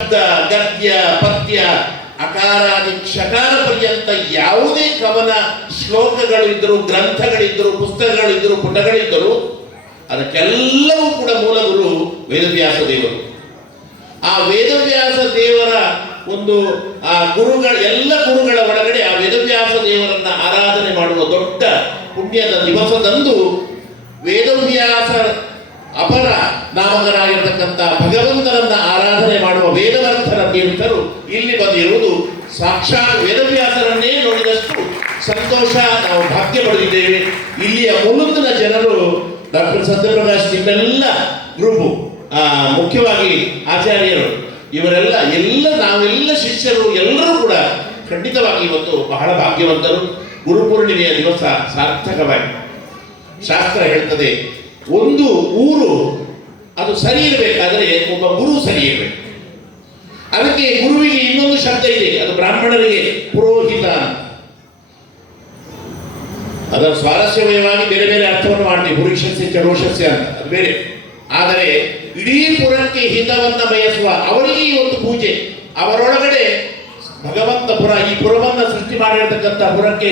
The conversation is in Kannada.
ಗದ್ಯ ಪದ್ಯ ಅಕಾರಾದಿ ಕ್ಷಕಾರ ಪರ್ಯಂತ ಯಾವುದೇ ಕವನ ಶ್ಲೋಕಗಳಿದ್ದರು, ಗ್ರಂಥಗಳಿದ್ದರು, ಪುಸ್ತಕಗಳಿದ್ದರು, ಪುಟಗಳಿದ್ದರು, ಅದಕ್ಕೆಲ್ಲವೂ ಕೂಡ ಮೂಲ ಗುರು ವೇದವ್ಯಾಸ ದೇವರು. ಆ ವೇದವ್ಯಾಸ ದೇವರ ಒಂದು ಆ ಎಲ್ಲ ಗುರುಗಳ ಒಳಗಡೆ ಆ ವೇದವ್ಯಾಸ ದೇವರನ್ನ ಆರಾಧನೆ ಮಾಡುವ ದೊಡ್ಡ ಪುಣ್ಯದ ದಿವಸದಂದು ವೇದವ್ಯಾಸ ಅಪರ ನಾಮಕರಾಗಿರ್ತಕ್ಕಂಥ ಭಗವಂತನನ್ನ ಆರಾಧನೆ ಮಾಡುವ ವೇದವರ್ಧನ ತೀರ್ಥರು ಇಲ್ಲಿ ಬಂದಿರುವುದು ಸಾಕ್ಷಾತ್ ವೇದವ್ಯಾಸರನ್ನೇ ನೋಡಿದಷ್ಟು ಸಂತೋಷ, ನಾವು ಭಾಗ್ಯ ಪಡೆದಿದ್ದೇವೆ. ಇಲ್ಲಿಯ ಮುಲುಂದಿನ ಜನರು ಡಾಕ್ಟರ್ ಸತ್ಯಪ್ರಕಾಶ್ ನಿಮ್ಮೆಲ್ಲ ಗ್ರೂಪು, ಮುಖ್ಯವಾಗಿ ಆಚಾರ್ಯರು, ಇವರೆಲ್ಲ ನಾವೆಲ್ಲ ಶಿಷ್ಯರು ಎಲ್ಲರೂ ಕೂಡ ಖಂಡಿತವಾಗಿ ಇವತ್ತು ಬಹಳ ಭಾಗ್ಯವಂತರು. ಗುರುಪೂರ್ಣಿಮೆಯ ದಿವಸ ಸಾರ್ಥಕವಾಗಿ ಶಾಸ್ತ್ರ ಹೇಳ್ತದೆ, ಒಂದು ಊರು ಅದು ಸರಿ ಇರಬೇಕಾದ್ರೆ ಒಬ್ಬ ಗುರು ಸರಿ ಇರಬೇಕು. ಅದಕ್ಕೆ ಗುರುವಿಗೆ ಇನ್ನೊಂದು ಶಬ್ದ ಇದೆ, ಅದು ಬ್ರಾಹ್ಮಣರಿಗೆ ಪುರೋಹಿತ ಅಂತ. ಅದರ ಸ್ವಾರಸ್ಯಮಯವಾಗಿ ಬೇರೆ ಬೇರೆ ಅರ್ಥವನ್ನು ಮಾಡ್ತೀವಿ, ಪುರುಷಸ್ಯ ಚಡೋಷಸ್ಯ ಅಂತ, ಅದು ಬೇರೆ. ಆದರೆ ಇಡೀ ಪುರಕ್ಕೆ ಹಿತವನ್ನ ಬಯಸುವ ಅವರಿಗೆ ಇವತ್ತು ಪೂಜೆ, ಅವರೊಳಗಡೆ ಭಗವಂತ ಪುರ, ಈ ಪುರವನ್ನ ಸೃಷ್ಟಿ ಮಾಡಿರ್ತಕ್ಕಂಥ ಪುರಕ್ಕೆ